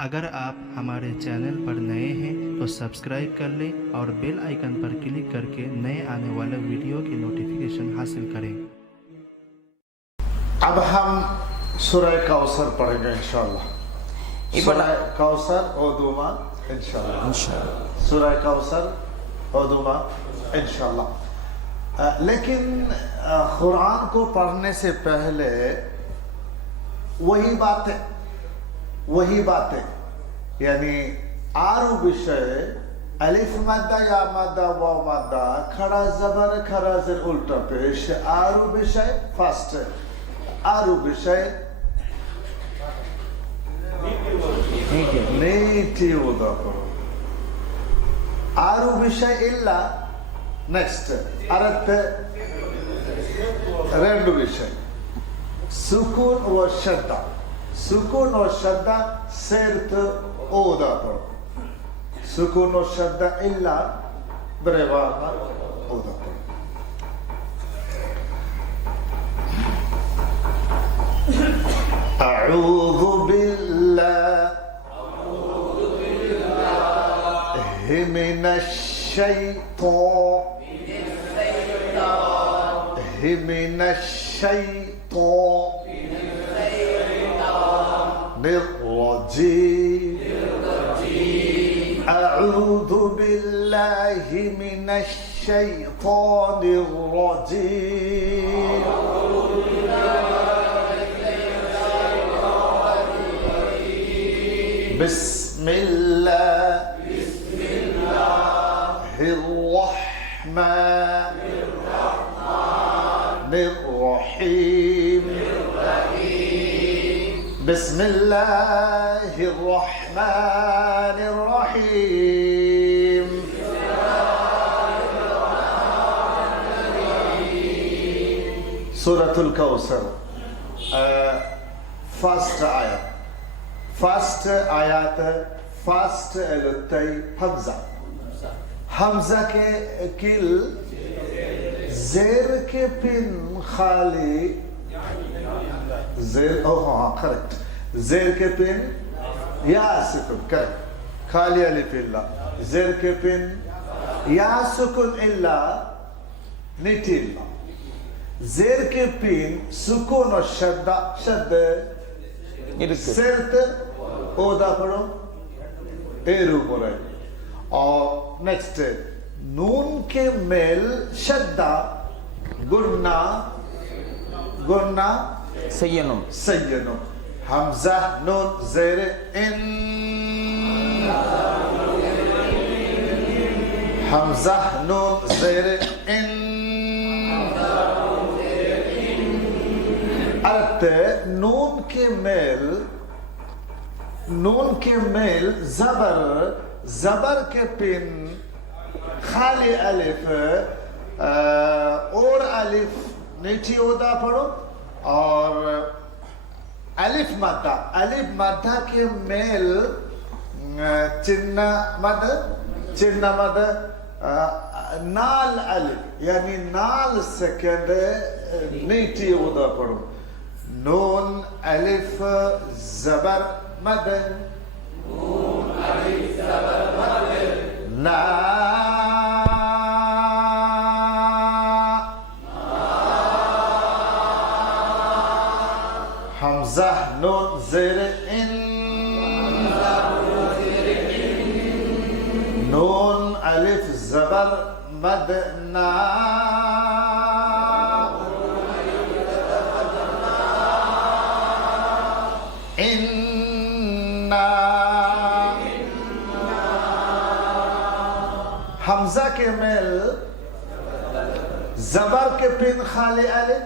अगर आप हमारे चैनल पर नए हैं तो सब्सक्राइब कर लें और बेल आइकन पर क्लिक करके नए आने वाले वीडियो की नोटिफिकेशन हासिल करें। अब हम सूरह कौसर पढ़ेंगे इंशाअल्लाह। सूरह कौसर ओदुमा इंशाअल्लाह। सूरह कौसर ओदुमा इंशाअल्लाह। लेकिन कुरान को पढ़ने से पहले वही बातें यानी आरु विषय अलिफ मद्दा या मद्दा व मद्दा खड़ा जबर खड़ा जर उल्टा पेश आरु विषय फास्ट आरु विषय नीति आरु विषय इल्ला नेक्स्ट अर्थ रेंडु विषय सुकून व श्रद्धा सुकून और श्रद्धा सेर्त ओदा पर सुकून और श्रद्धा इल्ला ब्रेवाहा ओदा पर अऊज़ु बिल्लाहि मिनश शैतानिर अऊज़ु बिल्लाहि मिनश शैतानिर रजीम बिस्मिल्लाहिर रहमानिर रहीम बिस्मिल्लाहिर रहमानिर रहीम सूरतुल कौसर फर्स्ट आयत फर्स्ट एलुत्तई हमजा के किल जेर के पिन खाली जेर करेक्ट जेर के पिन या सुकुन करेक्ट खाली अलिफ इल्ला जेर के पिन या सुकुन इल्ला नीति इल्ला जेर के पिन सुकुन और शद्दा शद्द सेर्त ओदा पढ़ो एरू पढ़े और नेक्स्ट नून के मेल शद्दा गुन्ना सय्यनुम हमजा नून जेर इन हमजा नून जेर इन अर्थ नून के मेल जबर के पिन खाली अलिफ और अलिफ नीचे ओदा पढ़ो और अलिफ मद्दा के मेल चिन्ह मद नाल अलिफ यानी नाल सेकंड नीचे ओदा पढ़ो नून अलिफ जबर मद ला हमजा नून जेर इन नून अलिफ जबर मद ना हमजा के मेल जबर के पिन खाली अलिफ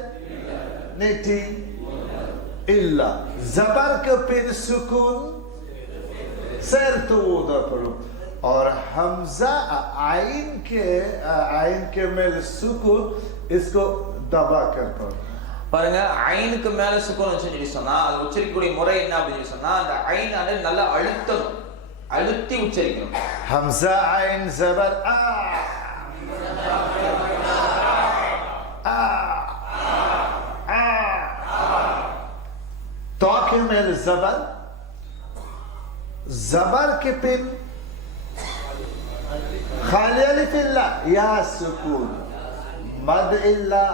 नीति इल्ला जबर के पिन सुकून सर तो उधर पढ़ो और हमजा आइन के मेल सुकून इसको दबा कर पढ़ो பாருங்க ஐனுக்கு மேல சுக்கூன் வச்சு சொல்லி சொன்னா அது உச்சரிக்கக்கூடிய முறை என்ன அப்படின்னு சொன்னா அந்த ஐன் வந்து நல்லா அழுத்தி உச்சரிக்கணும் हमजा आइन जबर आ तो के मेल जबर जबर के पिन खाली अलिफ इल्ला या सुकून मद इल्ला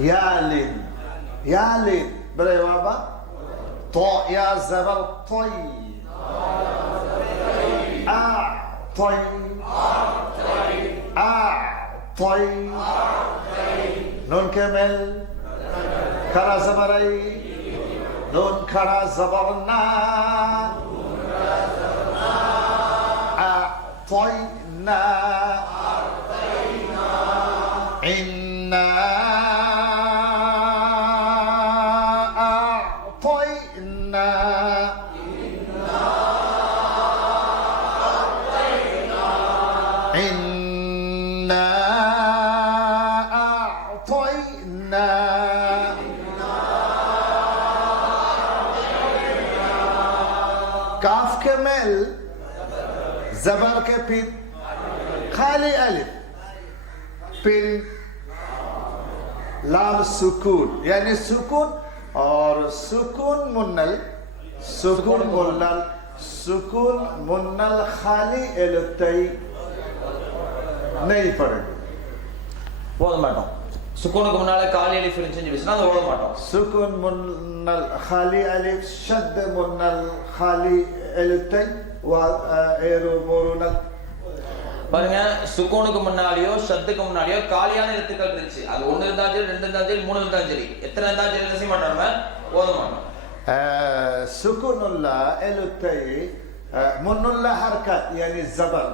यालिन यालिन berapa to ya zabar toy toy toy nun kamel kara zabarai nun kara zabarna toyna inna काफ के मेल जबर के पिन खाली अलिफ पिन लाम सुकून यानी सुकून और सुकून मुन्नल खाली एलुत्तई नहीं पड़ेगा ஓத மாட்டோம் சுக்கூனுக்கு முன்னால காலி அலிஃப் இருந்துச்சுன்னு சொன்னா அதை ஓத மாட்டோம் सुकून मुन्नल खाली अलिफ शद्द मुन्नल खाली एलुत्तई व एरो मोरुनल பாருங்க சுக்கூனுக்கு முன்னாடியோ ஷத்துக்கு முன்னாடியோ காலியான எழுத்துக்கள் இருந்துச்சு அது ஒன்னு இருந்தாலும் சரி ரெண்டு இருந்தாலும் சரி மூணு இருந்தாலும் சரி எத்தனை இருந்தாலும் சரி என்ன செய்ய மாட்டோம் நம்ம ஓத மாட்டோம் सुकूनुल्लाह एलुत्तई मुन्नुल्लाह हरकत यानी जबर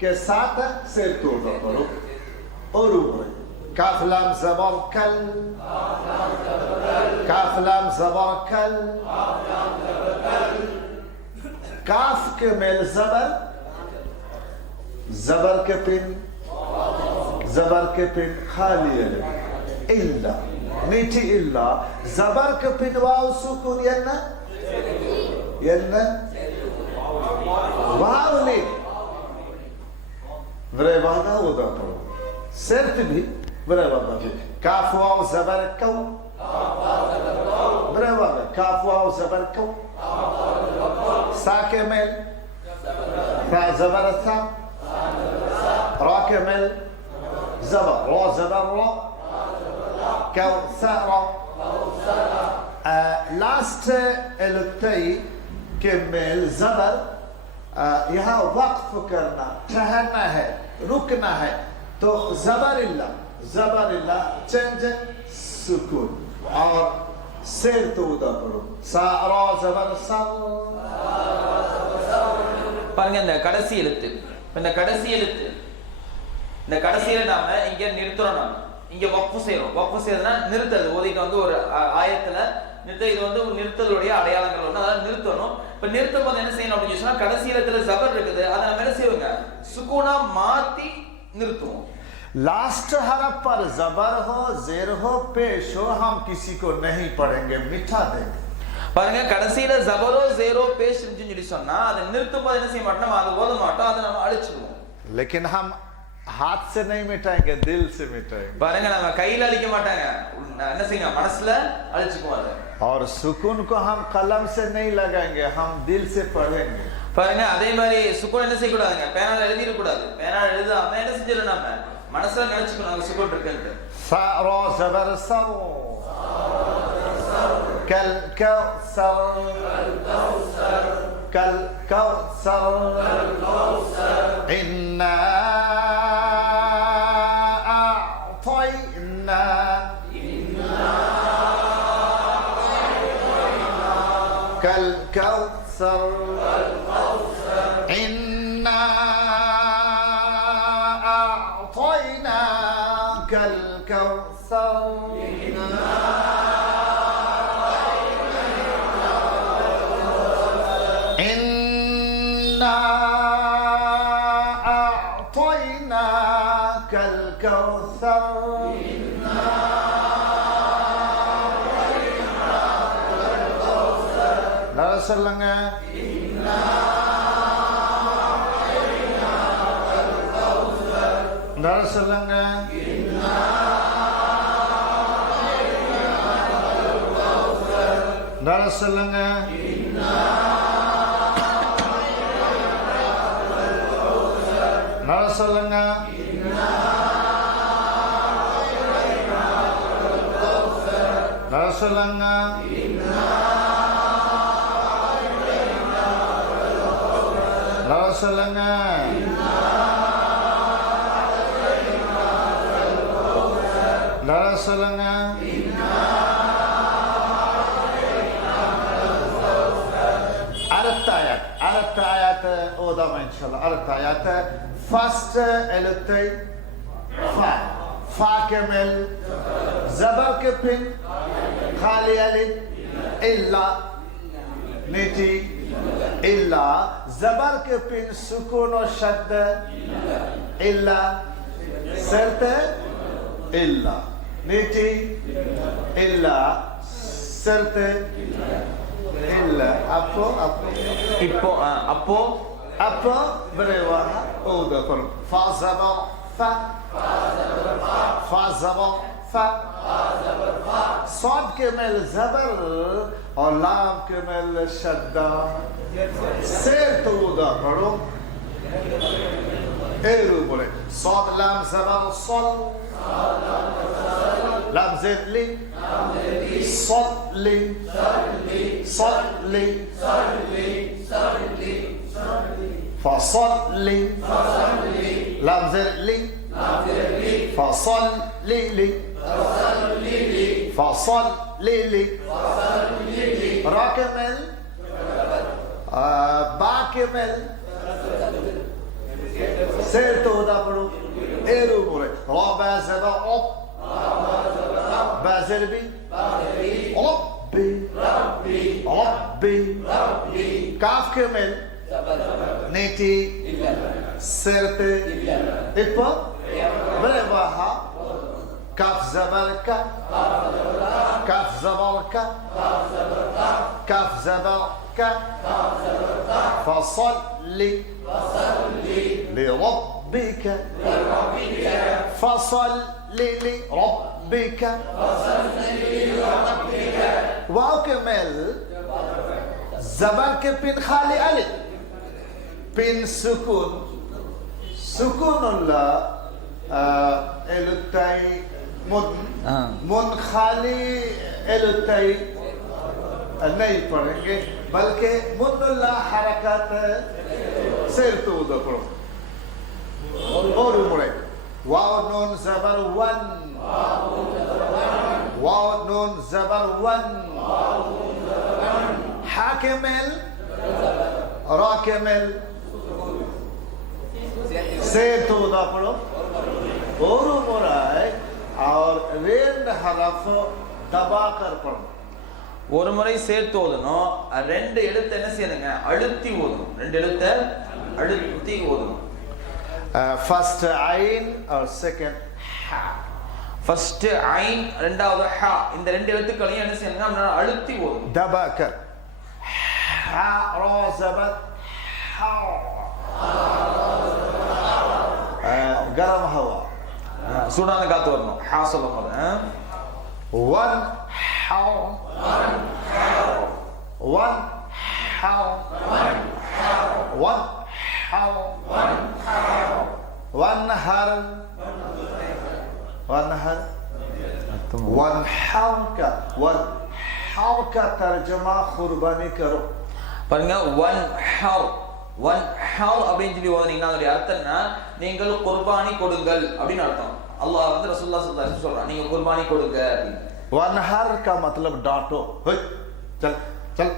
के साथ सिर तोड़ करो और काफ लाम जबर कल काफ लाम जबर कल काफ के मेल जबर के पिन खाली इल्ला नीचे इल्ला जबर के पिन वाव सुकून यन्ना वाव ने वरेवागा उदा पढ़ो सिर्फ भी वरेवागा भी काफ वाव जबर कौ वरेवागा काफ वाव जबर कौ सा के मेल सा जबर सा را के मेल जबर रा जबर रा كوثر लास्ट एलुत्तई के मेल जबर यहाँ वक्फ करना ठहरना है रुकना है तो जबरिल्ला चेंज सुकून और सिर तो उदा पढ़ो सारा जबर सर பாருங்க இந்த கடைசி எழுத்து இந்த கடைசியில நாம இங்க நிறுத்துறோம் நாம இங்க வக்ஃப் செய்யறதுன்னா நிறுத்துறது ஓதிட்டு வந்து ஒரு ஆயத்துல நிறுத்த இது வந்து ஒரு நிறுத்தலுடைய அடையாளங்கள் ஒன்று அதாவது நிறுத்தணும் இப்ப நிறுத்தும் போது என்ன செய்யணும் அப்படின்னு சொன்னா கடைசி இடத்துல ஜபர் இருக்குது அதை நம்ம என்ன செய்வோங்க சுக்கூனா மாத்தி நிறுத்துவோம் लास्ट हरफ पर जबर हो जेर हो पेश हो हम किसी को नहीं पढ़ेंगे मिठा देंगे பாருங்க கடைசியில ஜபரோ ஜேரோ பேஷ் இருந்துச்சுன்னு சொல்லி சொன்னா அதை நிறுத்தும் போது என்ன செய்ய மாட்டோம் நம்ம அதை ஓத மாட்டோம் அதை நம்ம அழிச்சிடுவோம் लेकिन हम हाथ से नहीं मिटाएंगे दिल से मिटाएंगे பாருங்க நம்ம கையில அழிக்க மாட்டாங்க என்ன செய்யுங்க மனசுல அழிச்சுக்குவோம் அதை और सुकून को हम कलम से नहीं लगाएंगे हम दिल से पढ़ेंगे பாருங்க அதே மாதிரி சுக்கூன் என்ன செய்ய கூடாதுங்க பேனால எழுதிட கூடாது பேனால எழுதாம என்ன செஞ்சிடணும் நம்ம மனசுல நினைச்சுக்கணும் அங்க சுக்கூன் இருக்குன்னு सारा जबर सर कल कौसर कल कौसर इन्ना अअतयना कल कौसर इन्ना अअतयना कल कौसर أعطيناك الكوثر لا سلنا لا سلنا நல்லா சொல்லுங்க. நல்லா சொல்லுங்க. நல்லா சொல்லுங்க. நல்லா சொல்லுங்க. நல்லா சொல்லுங்க. அடுத்த ஆயத் ஓதாம இன்ஷாஅல்லாஹ். அடுத்த ஆயத் ஃபர்ஸ்ட் எழுத்தை ஃபா. ஃபா के मेल जबर के पिन खाली अलिफ इल्ला नीति इल्ला जबर के पिन सुकून और शद्द इल्ला शर्त इल्ला नीति इल्ला शर्त इल्ला அப்போ بريوها اودا فرم فا زبر فا فا زبر فا صاد के मेल زبر और लाम के मेल शद्दा शेर तो اودا पढ़ो एरू बोले صاد لام زبر صل لام زد لي صلي صلي فصلي لام زد لي فصلي لي فصلي لي را كمل با كمل سير تو دا پڑھو ایرو بولے را با زبا op بازر بي ربي ربي كاف كمل نيتي سرت إبا بريباها كاف زبركا كاف زبركا كاف زبركا فصلي لربك فصلي لربك واو كمل زبر के पिन खाली अलिफ पिन सुकून सुकूनुल्लाह एलुत्ताई मुन खाली एलुत्ताई नहीं पढ़ेंगे बल्कि मुन्नुल्लाह हरकत सिर तो उधर पढ़ो और उमरे वाव नून ज़बर वन वाव नून ज़बर वन हाकिमिल राकिमिल से तो उदा पढ़ो और मुराय और रेंड हरफ दबा कर पढ़ो ஒரு முறை சேர்த்து ஓதணும் ரெண்டு எழுத்து என்ன செய்யணுங்க அழுத்தி ஓதணும் ரெண்டு எழுத்தை அழுத்தி ஓதணும் ஃபர்ஸ்ட் ஐன் और செகண்ட் ஹா ஃபர்ஸ்ட் ஐன் இரண்டாவது ஹா இந்த ரெண்டு எழுத்துக்களையும் என்ன செய்யணுங்க நம்ம அழுத்தி ஓதணும் दबा कर हा را زبر हा गरम हवा சூடான காத்து வரணும் ஹா சொல்லும்போது one how one how one how one her one her one how का तर्जमा कुर्बानी करो பாருங்க ஒன் ஹவ் அப்படின்னு சொல்லி ஓதுனீங்கன்னா அதோட அர்த்தம்னா நீங்கள் குர்பானி கொடுங்கள் அப்படின்னு அர்த்தம் அல்லாஹ் வந்து ரசூலுல்லாஹ் ஸல்லல்லாஹு அலைஹி வஸல்லம் சொல்றான் நீங்க குர்பானி கொடுங்க அப்படின்னு वनहर का मतलब डांटो चल चल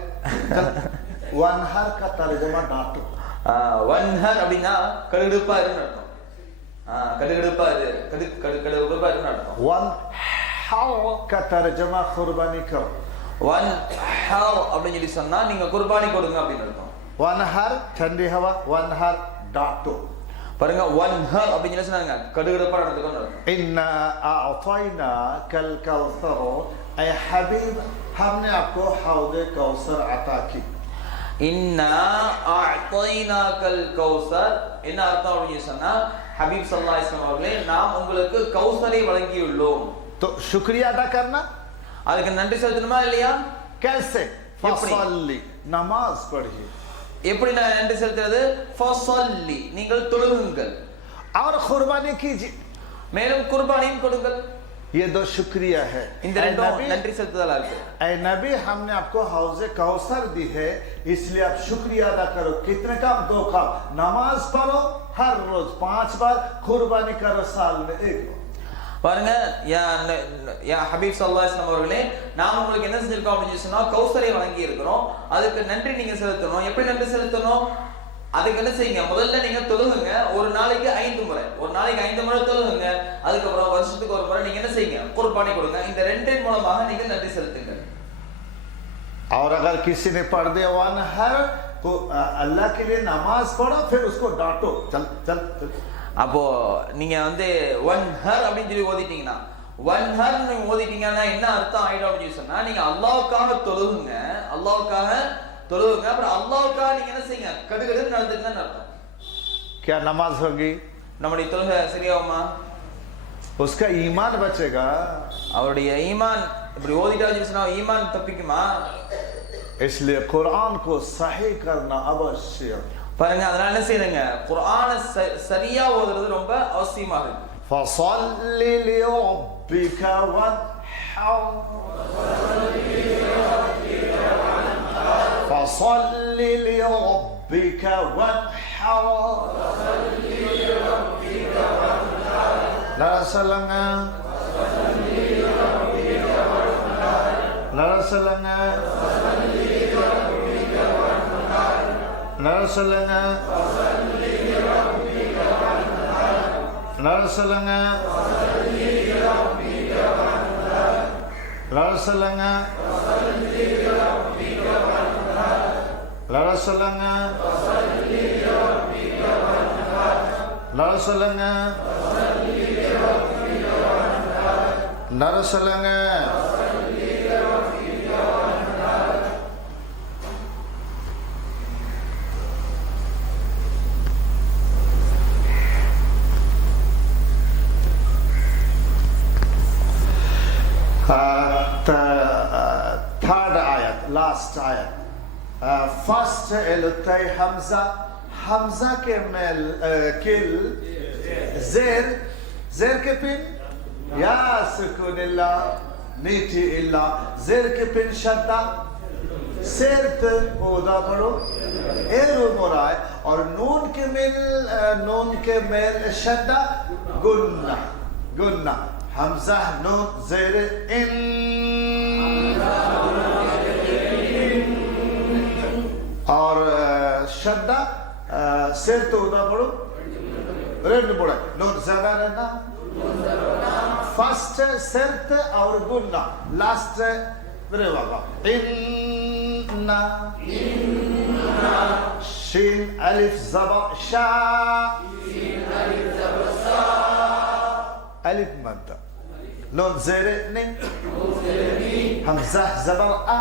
चल वनहर का तर्जुमा डांटो वनहर அப்படினா கடுகடுப்பா இருக்குன்னு அர்த்தம் கடுகடுப்பா இருக்கு கடுகடுப்பா இருக்குன்னு அர்த்தம் वन हाउ का तर्जुमा कुर्बानी करो वन हाउ அப்படின்னு சொல்லி சொன்னா நீங்க குர்பானி கொடுங்க அப்படின்னு அர்த்தம் वनहर ठंडी हवा वनहर डांटो பாருங்க वनहर அப்படின்னு சொல்லி சொன்னாங்க கடுகடுப்பா நடந்துக்கணும் அர்த்தம் इन्ना अअतैना कल कौसर ऐ हबीब हमने आपको हौद कौसर अता की इन्ना अअतैनाकल कौसर என்ன அர்த்தம் அப்படின்னு சொன்னா ஹபீப் ஸல்லல்லாஹு அலைஹி வஸல்லம் அவர்களே நாம் உங்களுக்கு கௌசரை வழங்கியுள்ளோம் तो शुक्रिया अदा करना அதுக்கு நன்றி செலுத்தணுமா இல்லையா कैसे फसल्ली नमाज पढ़िए எப்படி நான் நன்றி செலுத்துறது ஃபஸல்லி நீங்கள் தொழுகுங்கள் और कुर्बानी कीजिए மேலும் குர்பானியும் கொடுங்கள் ये दो शुक्रिया है இந்த ரெண்டும் நன்றி செலுத்துதலா இருக்கு ऐ नबी हमने आपको हौज़े कौसर दी है इसलिए आप शुक्रिया अदा करो कितने काम 2 काम नमाज पढ़ो हर रोज 5 बार कुर्बानी करो साल में 1 बार பாருங்க யா ஹபீப் ஸல்லல்லாஹு அலைஹி வஸல்லம் அவர்களே நாம் உங்களுக்கு என்ன செஞ்சிருக்கோம் அப்படினு சொன்னா கௌசரை வழங்கி இருக்கிறோம் அதுக்கு நன்றி நீங்க செலுத்தணும் எப்படி நன்றி செலுத்தணும் அதுக்கு என்ன செய்யுங்க முதல்ல நீங்க தொழுகுங்க ஒரு நாளைக்கு 5 முறை ஒரு நாளைக்கு 5 முறை தொழுகுங்க அதுக்கு அப்புறம் வருஷத்துக்கு ஒரு முறை நீங்க என்ன செய்யுங்க குர்பானி கொடுங்க இந்த ரெண்டின் மூலமாக நீங்க நன்றி செலுத்துங்க और अगर किसी ने पर्दे वान है तो अल्लाह के लिए नमाज पढ़ो फिर उसको डांटो चल चल चल அப்போ நீங்க வந்து ஒன் ஹர் அப்படின்னு சொல்லி ஓதிட்டீங்கன்னா ஒன் ஹர் நீங்க ஓதிட்டீங்கன்னா என்ன அர்த்தம் ஆயிடும் அப்படின்னு சொன்னா நீங்க அல்லாஹ்வுக்காக தொழுகுங்க அப்புறம் அல்லாஹ்வுக்காக நீங்க என்ன செய்யுங்க கடுகடுன்னு நடந்துக்கன்னு அர்த்தம் क्या नमाज होगी நம்முடைய தொழுகை சரியாகுமா उसका ईमान बचेगा அவருடைய ஈமான் இப்படி ஓதிட்டான்னு சொன்னா ஈமான் தப்பிக்குமா इसलिए कुरान को सही करना आवश्यक பாருங்க அதனால என்ன செய்யுங்க குர்ஆனை சரியா ஓதுறது ரொம்ப அவசியமா இருக்கு फसल्लि लिरब्बिक वन्हर फसल्लि लिरब्बिक वन्हर नरसलंगा नरसलंगा नरसलंगा नरसलंगा नरसलंगा नरसलंगा नरसलंगा नरसलंगा third ayat, last ayat. First elutay Hamza के मेल किल ज़ेर के पिन या सुकून इल्ला नीति इल्ला ज़ेर के पिन शद्दा सेर्त ओदा पढ़ो एरू मोराय और नून के मेल शद्दा गुन्ना हमजा नून ज़ेर इन और शद्दा सिर तो उदा पढ़ो रेड पढ़ो नून ज़्यादा रहना फर्स्ट सिर्त और गुन्ना लास्ट रेवागा इन्ना शीन अलिफ ज़बा शा अलिफ मद्दा नून ज़ेर नी हमजा ज़बर आ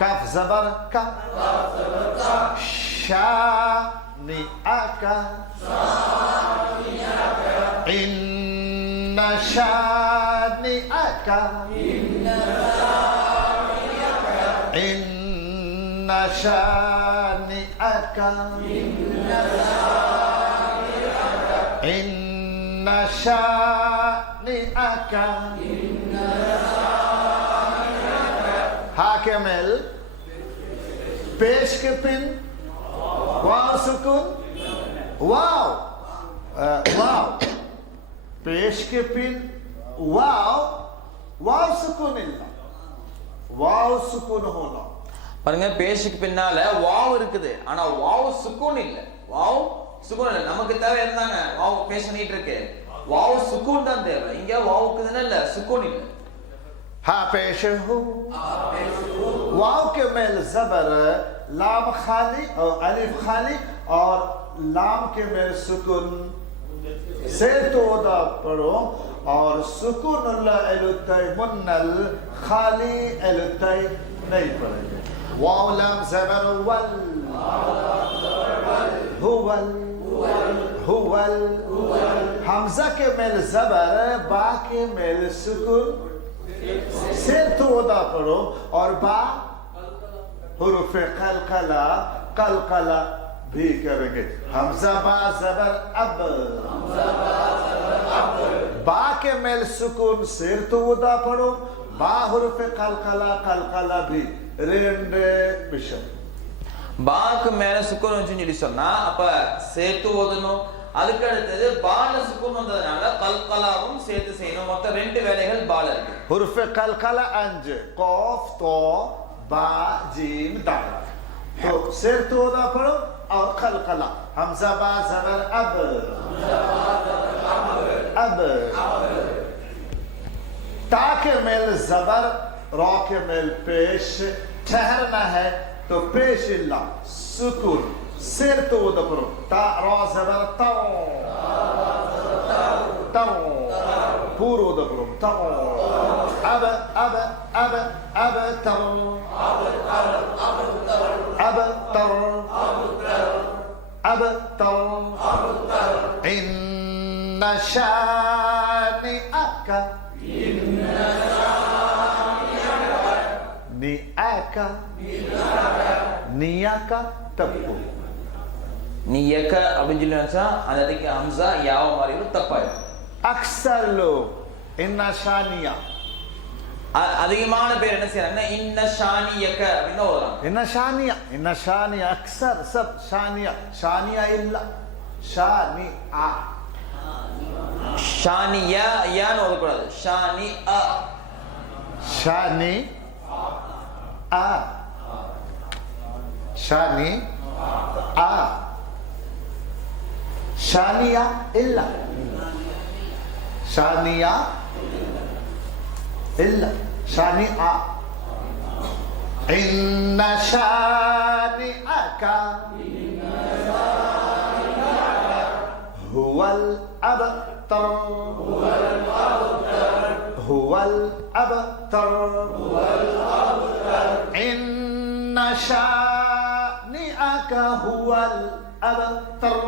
काफ ज़बर का शा नी आका इन्ना शानी आका इन्ना शानी आका इन्ना शानी आका हाकेमेल पेश के पिन वाव सुकून वाव वाव पेश के पिन वाव सुकून इल्ला वाव सुकून होना பாருங்க பேஷுக்கு பின்னால வாவ் இருக்குது ஆனா வாவ் சுக்கூன் இல்ல வாவ் சுக்கூன் இல்ல நமக்கு தேவை இருந்தாங்க வாவ் பேஷ் பண்ணிட்டு இருக்கு வாவ் சுக்கூன் தான் தேவை இங்க வாவுக்கு இல்ல சுக்கூன் இல்ல हा पेश हो वाव के मेल ज़बर लाम खाली और अलिफ खाली और लाम के मेल सुकून से तो उदा पढ़ो और सुकून एलुतै मुन्नल खाली एलुतै नहीं पढ़ेंगे वाव लाम ज़बर वल हुवल हमजा के मेल ज़बर बा के मेल सुकून सिर तो उदा पढ़ो और बा हुरूफ कलकला कलकला भी करेंगे। हमजा बा जबर अब, बा के मेल सुकून सिर तो उदा पढ़ो, बा हुरूफ कलकला कलकला भी ரெண்டு விஷயம். பாக்கு மேல சுக்குன் வந்துன்னு சொல்லி சொன்னா அப்ப சேர்த்து ஓதணும். அதுக்கு அடுத்தது பால சுக்குன் வந்ததனால கல்கலாவும் சேர்த்து செய்யணும். மொத்தம் 2 வேலைகள் பால இருக்கு. हुरूफ कलकला अंज कॉफ तो बा जीम दाल, तो सिर तो उदा पढ़ो और कलकला हमजा बा जबर अब, अब ता के मेल जबर रा के मेल पेश ठहरना है तो पेश इल्ला सुकून सिर तो उदा पढ़ो ता रा जबर ताओ ताओ पूरा उदा पढ़ो ताओ अब अब अब अब ताओ अब ताओ अब ताओ إن شانئك نياك نياك تبكو நீயக்க அப்படின்னு சொல்லி நினைச்சா அந்த இடத்துக்கு ஹம்சா யாவ மாதிரி தப்பாயிடும். अक्सर लोग إن شانية அதிகமான பேர் என்ன செய்யறாங்கன்னா இன்ன ஷானியக்க அப்படின்னு ஓதுறாங்க. إن شانية أكثر सब شانية شانية إلا شانية ஷானியா யான்னு ஓதக்கூடாது. ஷானி அ شاني آ شاني آ شانية إلا شانية إلا شانئة إن شانئك هو الأبتر هو الأبتر إن شانئك هو الأبتر